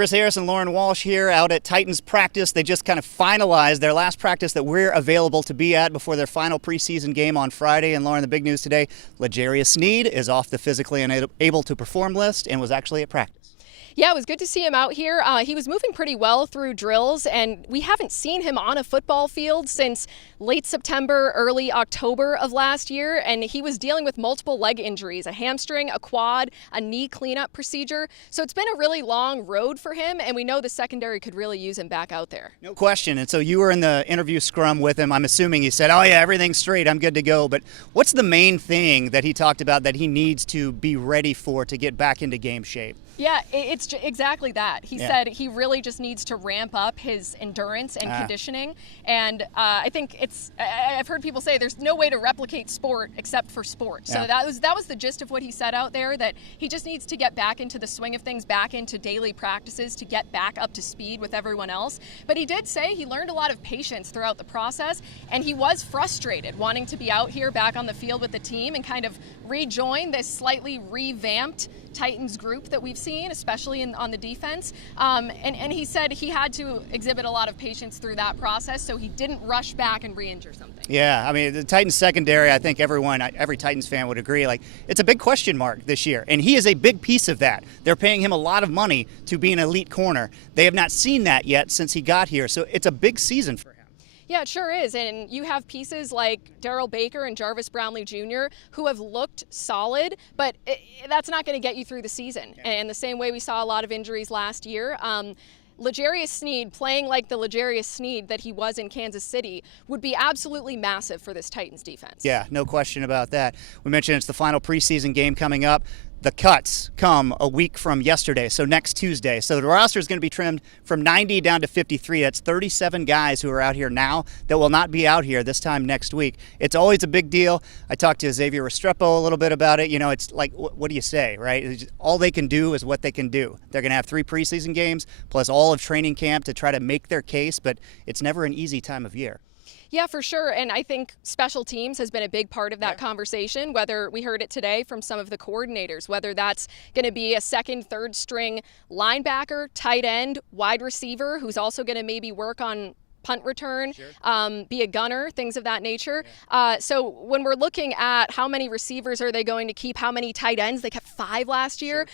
Chris Harris and Lauren Walsh here out at Titans practice. They just kind of finalized their last practice that we're available to be at before their final preseason game on Friday. And Lauren, the big news today, L'Jarius Sneed is off the physically unable to perform list and was actually at practice. Yeah, it was good to see him out here. He was moving pretty well through drills, and we haven't seen him on a football field since late September, early October of last year, and he was dealing with multiple leg injuries, a hamstring, a quad, a knee cleanup procedure. So it's been a really long road for him, and we know the secondary could really use him back out there. No question. And so you were in the interview scrum with him. I'm assuming he said, oh yeah, everything's straight, I'm good to go. But what's the main thing that he talked about that he needs to be ready for to get back into game shape? Yeah, it's exactly that. He said he really just needs to ramp up his endurance and conditioning. And I think I've heard people say there's no way to replicate sport except for sport. So that was the gist of what he said out there, that he just needs to get back into the swing of things, back into daily practices to get back up to speed with everyone else. But he did say he learned a lot of patience throughout the process, and he was frustrated wanting to be out here back on the field with the team and kind of rejoin this slightly revamped Titans group that we've seen, especially on the defense. And he said he had to exhibit a lot of patience through that process, so he didn't rush back and re-injure something. Yeah, I mean, the Titans secondary, I think every Titans fan would agree, like, it's a big question mark this year, and he is a big piece of that. They're paying him a lot of money to be an elite corner. They have not seen that yet since he got here, so it's a big season for him. Yeah, it sure is. And you have pieces like Darrell Baker and Jarvis Brownlee Jr. who have looked solid, but that's not going to get you through the season. Yeah. And the same way we saw a lot of injuries last year. L'Jarius Sneed, playing like the L'Jarius Sneed that he was in Kansas City, would be absolutely massive for this Titans defense. Yeah, no question about that. We mentioned it's the final preseason game coming up. The cuts come a week from yesterday, so next Tuesday. So the roster is going to be trimmed from 90 down to 53. That's 37 guys who are out here now that will not be out here this time next week. It's always a big deal. I talked to Xavier Restrepo a little bit about it. You know, it's like, what do you say, right? All they can do is what they can do. They're going to have 3 preseason games plus all of training camp to try to make their case, but it's never an easy time of year. Yeah, for sure. And I think special teams has been a big part of that conversation, whether we heard it today from some of the coordinators, whether that's going to be a second, third string linebacker, tight end, wide receiver, who's also going to maybe work on punt return, be a gunner, things of that nature. So when we're looking at how many receivers are they going to keep, how many tight ends, they kept 5 last year.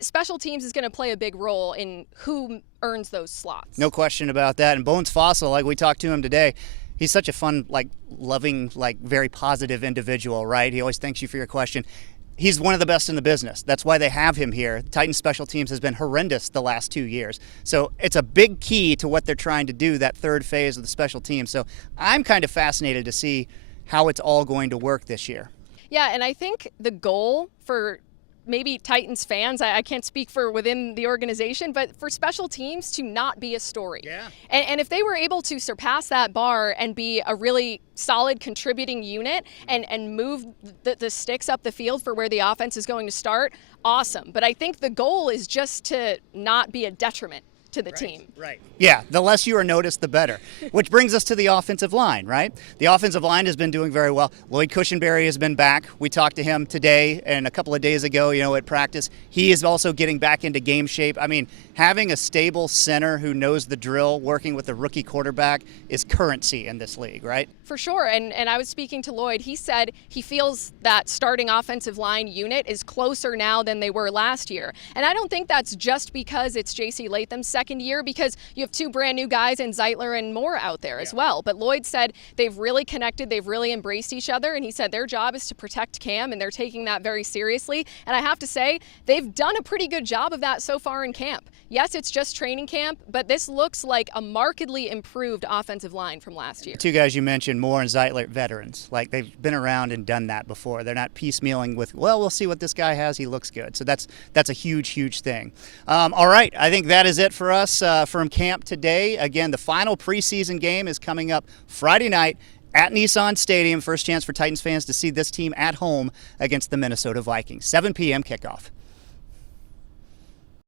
Special teams is going to play a big role in who earns those slots. No question about that. And Bones Fossil, like we talked to him today, he's such a fun, like, loving, like, very positive individual, right? He always thanks you for your question. He's one of the best in the business. That's why they have him here. Titans special teams has been horrendous the last 2 years. So it's a big key to what they're trying to do, that third phase of the special teams. So I'm kind of fascinated to see how it's all going to work this year. Yeah, and I think the goal for maybe Titans fans, I can't speak for within the organization, but for special teams to not be a story. Yeah. And if they were able to surpass that bar and be a really solid contributing unit and move the sticks up the field for where the offense is going to start, awesome. But I think the goal is just to not be a detriment to the team. Right. Yeah, the less you are noticed, the better. Which brings us to the offensive line, right? The offensive line has been doing very well. Lloyd Cushenberry has been back. We talked to him today and a couple of days ago, at practice. He is also getting back into game shape. I mean, having a stable center who knows the drill, working with a rookie quarterback, is currency in this league, right? For sure. And I was speaking to Lloyd. He said he feels that starting offensive line unit is closer now than they were last year. And I don't think that's just because it's J.C. Latham's second year, because you have 2 brand new guys in Zeitler and Moore out there as well. But Lloyd said they've really connected, they've really embraced each other, and he said their job is to protect Cam, and they're taking that very seriously. And I have to say, they've done a pretty good job of that so far in camp. Yes, it's just training camp, but this looks like a markedly improved offensive line from last year. 2 guys you mentioned, Moore and Zeitler, veterans. Like, they've been around and done that before. They're not piecemealing with, well, we'll see what this guy has. He looks good. So that's a huge, huge thing. All right, I think that is it for us from camp today. Again, the final preseason game is coming up Friday night at Nissan Stadium. First chance for Titans fans to see this team at home against the Minnesota Vikings. 7 p.m. kickoff.